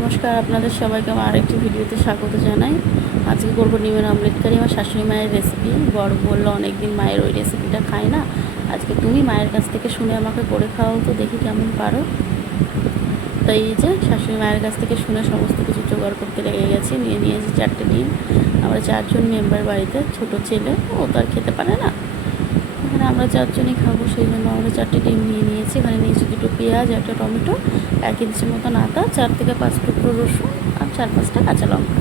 নমস্কার, আপনাদের সবাইকে আমার আরেকটি ভিডিওতে স্বাগত জানাই। আজকে করবো ডিমের অমলেট কারি, আমার শাশুড়ি মায়ের রেসিপি। বড় বললো অনেকদিন মায়ের ওই রেসিপিটা খাই না, আজকে তুমি মায়ের কাছ থেকে শুনে আমাকে করে খাওয়াও তো, দেখি কেমন পারো। তাই এই যে শাশুড়ি মায়ের কাছ থেকে শুনে সমস্ত কিছু জোগাড় করতে লেগে গেছি। নিয়ে নিয়েছি 4টে ডিম। আমরা 4জন মেম্বার বাড়িতে, ছোট ছেলে ও তো আর খেতে পারে না, এখানে আমরা 4জনই খাবো, সেই জন্য আমরা 4টে ডিম নিয়ে নিয়েছি। এখানে নিয়েছি 2টো পেঁয়াজ, একটা টমেটো, 1 ইঞ্চি মতন আদা, 4 থেকে 5 টুকরো রসুন আর 4-5টা কাঁচা লঙ্কা।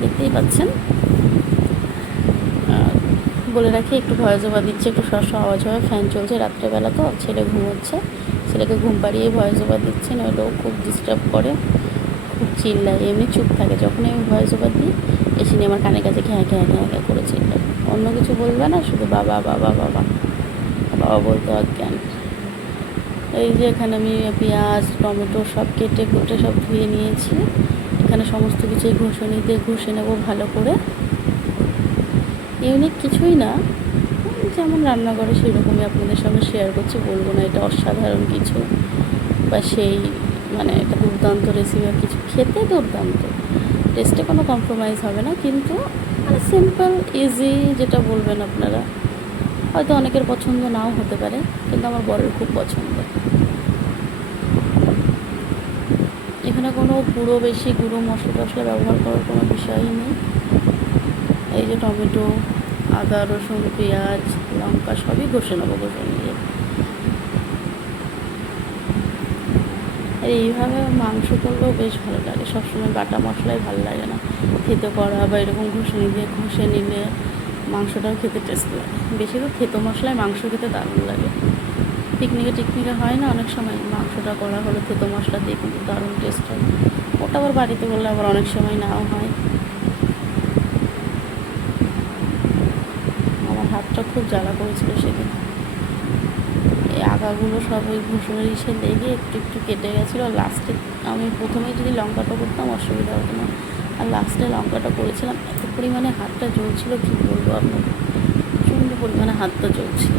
দেখতেই পাচ্ছেন। বলে রাখি, একটু ভয়েস ওভার দিচ্ছে, একটু শস্য আওয়াজ হয়, ফ্যান চলছে, রাত্রেবেলা তো ছেলে ঘুমোচ্ছে, ছেলেকে ঘুম পাড়িয়ে ভয়েস ওভার দিচ্ছে, নইলেও খুব ডিস্টার্ব করে, খুব চিল্লায়। এমনি চুপ থাকে, যখনই আমি ভয়েস ওভার দিই এসে নিয়ে আমার কানে কাছে ঘ্যাঁ ঘ্যাঁ ঘ্যাঁ ঘ্যাঁ করে চিল্লায়। অন্য কিছু বলবে না, শুধু বাবা বাবা বাবা বাবা বলতে অজ্ঞান। এই যে এখানে আমি পেঁয়াজ টমেটো সব কেটে কুটে সব ধুয়ে নিয়েছি। এখানে সমস্ত কিছু ঘষুনি দিয়ে ঘষে নেব ভালো করে। ইউনিক কিছুই না, যেমন রান্না করে সেই রকমই আপনাদের সঙ্গে শেয়ার করছি। বলবো না এটা অসাধারণ কিছু বা সেই এটা দুর্দান্ত রেসিপি আর কিছু, খেতে দুর্দান্ত, টেস্টে কোনো কম্প্রোমাইজ হবে না, কিন্তু সিম্পল ইজি যেটা বলবেন আপনারা। হয়তো অনেকের পছন্দ নাও হতে পারে, কিন্তু আমার বরের খুব পছন্দ। এখানে কোনো গুঁড়ো বেশি গুঁড়ো মশলা টশলা ব্যবহার করার কোনো বিষয়ই নেই। এই যে টমেটো, আদা রসুন পেঁয়াজ লঙ্কা সবই ঘষে নেবো, ঘষে নিয়ে আর এইভাবে মাংস করলেও বেশ ভালো লাগে। সবসময় বাটা মশলাই ভালো লাগে না খেতে, করা বা এরকম ঘষে দিয়ে ঘষে নিলে মাংসটাও খেতে টেস্ট লাগে। বেশি তো থেতো মশলায় মাংস খেতে দারুণ লাগে। টিকনিকে হয় না অনেক সময়, মাংসটা করা হলো থেতো মশলা দিয়ে, কিন্তু দারুণ টেস্ট হয়। ওটা আবার বাড়িতে করলে আবার অনেক সময় নাও হয়। আমার হাতটা খুব জ্বালা করেছিল সেদিন, এই আগাগুলো সব ওই ঘুষুরের ইসে লেগে একটু একটু কেটে গেছিলো। লাস্টে আমি প্রথমেই যদি লঙ্কাটা করতাম অসুবিধা হতো না, আর লাস্টে লঙ্কাটা করেছিলাম, এত পরিমাণে হাতটা জ্বলছিল কী বলবো আপনাকে, প্রচণ্ড পরিমাণে হাতটা জ্বলছিল।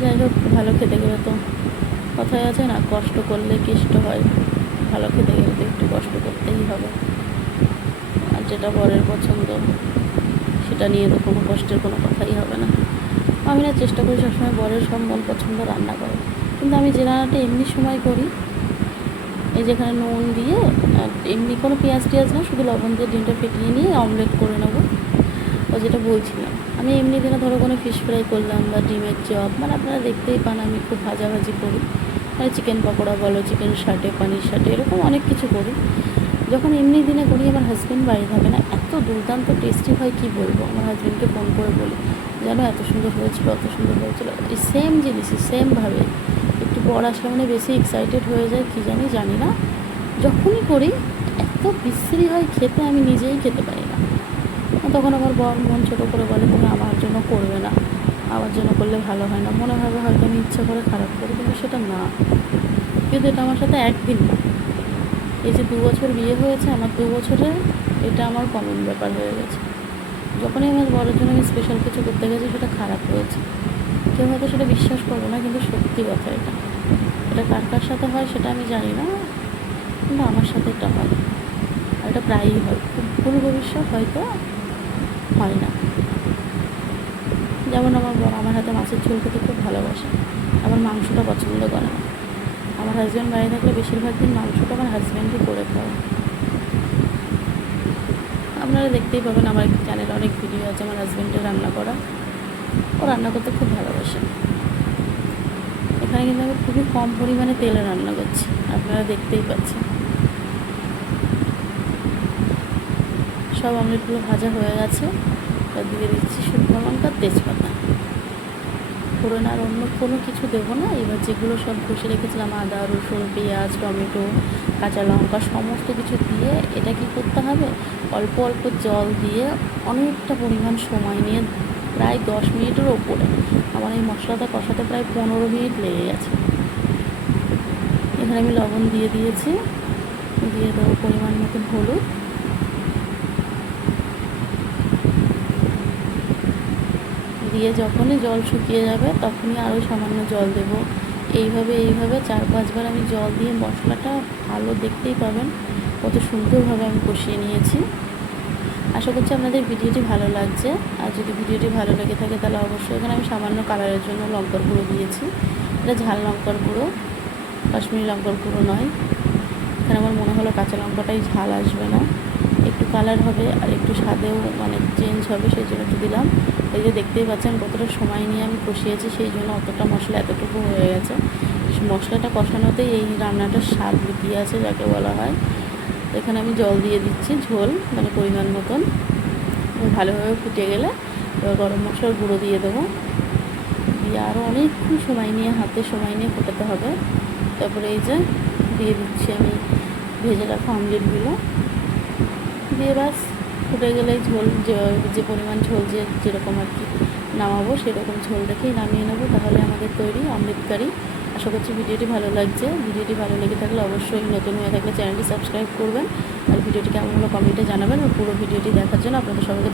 যাই হোক, ভালো খেতে গেলে তো কথাই আছে না, কষ্ট করলে কেষ্ট হয়। ভালো খেতে গেলে তো একটু কষ্ট করতেই হবে, আর যেটা বরের পছন্দ সেটা নিয়ে তো কোনো কষ্টের কোনো কথাই হবে না। আমি না চেষ্টা করি সবসময় বরের সব মন পছন্দ রান্না করে, কিন্তু আমি যে রান্নাটা এমনি সময় করি, এই যেখানে নুন দিয়ে আর এমনি কোনো পেঁয়াজ টিয়াজ না, শুধু লবণ দিয়ে ডিমটা ফেটিয়ে নিয়ে অমলেট করে নেবো। ও যেটা বলছিলাম, আমি এমনি দিনে ধরো কোনো ফিশ ফ্রাই করলাম বা ডিমের চপ, আপনারা দেখতেই পান আমি খুব ভাজাভাজি করি, চিকেন পকোড়া বলো, চিকেন শাটে, পানির শাটে, এরকম অনেক কিছু করি। যখন এমনি দিনে করি, আমার হাজব্যান্ড বাড়ি থাকে না, এত দুর্দান্ত টেস্টি হয় কি বলবো। আমার হাজব্যান্ডকে ফোন করে বলি, জানো এত সুন্দর হয়েছিল, অত সুন্দর হয়েছিল। এই সেম জিনিসই সেমভাবে, একটু বর আসলে মানে বেশি এক্সাইটেড হয়ে যায়, কি জানি না, যখনই করি এত বিশ্রী হয় খেতে, আমি নিজেই খেতে পারি না। তখন আমার বর মন ছোটো করে বলে, তুমি আমার জন্য করবে না, আমার জন্য করলে ভালো হয় না। মনে হবে হয়তো আমি ইচ্ছা করে খারাপ করি, কিন্তু সেটা না। কিন্তু এটা আমার সাথে একদিন না, এই যে 2 বছর বিয়ে হয়েছে, আমার 2 বছরে এটা আমার কমন ব্যাপার হয়ে গেছে। যখনই আমার বরের জন্য আমি স্পেশাল কিছু করতে গেছি, সেটা খারাপ হয়েছে। কেউ হয়তো সেটা বিশ্বাস করবে না, কিন্তু সত্যি কথা এটা। এটা কার কার সাথে হয় সেটা আমি জানি না, কিন্তু আমার সাথে এটা হয়, আর এটা প্রায়ই হয়। খুব ভুল ভবিষ্যৎ হয়তো হয় না। যেমন আমার বর আমার হাতে মাছের ঝোল খেতে খুব ভালোবাসে, আমার মাংসটা পছন্দ করে না। আমার হাজব্যান্ড বাড়ি থাকলে বেশিরভাগ দিন মাংসটা আমার হাজব্যান্ডই করে খাওয়া। আপনারা দেখতেই পাবেন, আমার চ্যানেলে অনেক ভিডিও আছে আমার হাজব্যান্ডের রান্না করা, ও রান্না করতে খুব ভালোবাসে। এখানে কিন্তু আমি খুবই কম পরিমাণে তেলে রান্না করছি, আপনারা দেখতেই পাচ্ছেন। সব অমলেটগুলো ভাজা হয়ে গেছে, দিয়ে দিচ্ছি শুকনো লঙ্কা তেজপাতা, ফোড়ন আর অন্য কোনো কিছু দেবো না। এবার যেগুলো সব ঘষে রেখেছিলাম, আদা রসুন পেঁয়াজ টমেটো কাঁচা লঙ্কা সমস্ত কিছু দিয়ে, এটা কি করতে হবে, অল্প অল্প জল দিয়ে অনেকটা পরিমাণ সময় নিয়ে, প্রায় 10 মিনিটের ওপরে আমার এই মশলাটা কষাতে প্রায় 15 মিনিট লেগে গেছে। এখানে আমি লবণ দিয়ে দিয়েছি, দিয়ে দেবো পরিমাণ মতো হলুদ, দিয়ে যখনই জল শুকিয়ে যাবে তখনই আরও সামান্য জল দেব। এইভাবে 4-5 বার আমি জল দিয়ে মশলাটা ভালো দেখতেই পাবেন কত সুন্দরভাবে আমি কষিয়ে নিয়েছি। আশা করছি আপনাদের ভিডিওটি ভালো লাগছে। আর যদি ভিডিওটি ভালো লেগে থাকে তাহলে অবশ্যই এখানে আমি সামান্য কালারের জন্য লঙ্কার গুঁড়ো দিয়েছি। এটা ঝাল লঙ্কার গুঁড়ো, কাশ্মীরি লঙ্কার গুঁড়ো নয়। এখানে আমার মনে হলো কাঁচা লঙ্কাটাই ঝাল আসবে না, একটু কালার হবে আর একটু স্বাদেও মানে চেঞ্জ হবে, সেই জন্য একটু দিলাম। এই যে দেখতেই পাচ্ছেন কতটা সময় নিয়ে আমি কষিয়েছি, সেই জন্য অতটা মশলা এতটুকু হয়ে গেছে। মশলাটা কষানোতেই এই রান্নাটার স্বাদ লুকিয়ে আছে যাকে বলা হয়। এখানে আমি জল দিয়ে দিচ্ছি, ঝোল মানে পরিমাণ মতন। ভালোভাবে ফুটে গেলে এবার গরম মশলার গুঁড়ো দিয়ে দেবো, দিয়ে আরও অনেকক্ষণ সময় নিয়ে হাতে সময় নিয়ে ফোটাতে হবে। তারপরে এই যে দিয়ে দিচ্ছি আমি ভেজে রাখা অমলেটগুলো, দিয়ে বাস ফুটে গেলেই ঝোল যে পরিমাণ ঝোল যেরকম আর কি নামাবো সেরকম ঝোল রেখেই নামিয়ে নেবো। তাহলে আমাদের তৈরি অমলেট কারি। আশা করছি ভিডিওটি ভালো লাগছে। ভিডিওটি ভালো লেগে থাকলে অবশ্যই নতুন হয়ে থাকলে চ্যানেলটি সাবস্ক্রাইব করবেন, আর ভিডিওটি কেমন হলো কমেন্টে জানাবেন। আর পুরো ভিডিওটি দেখার জন্য আপনাদের সবাইকে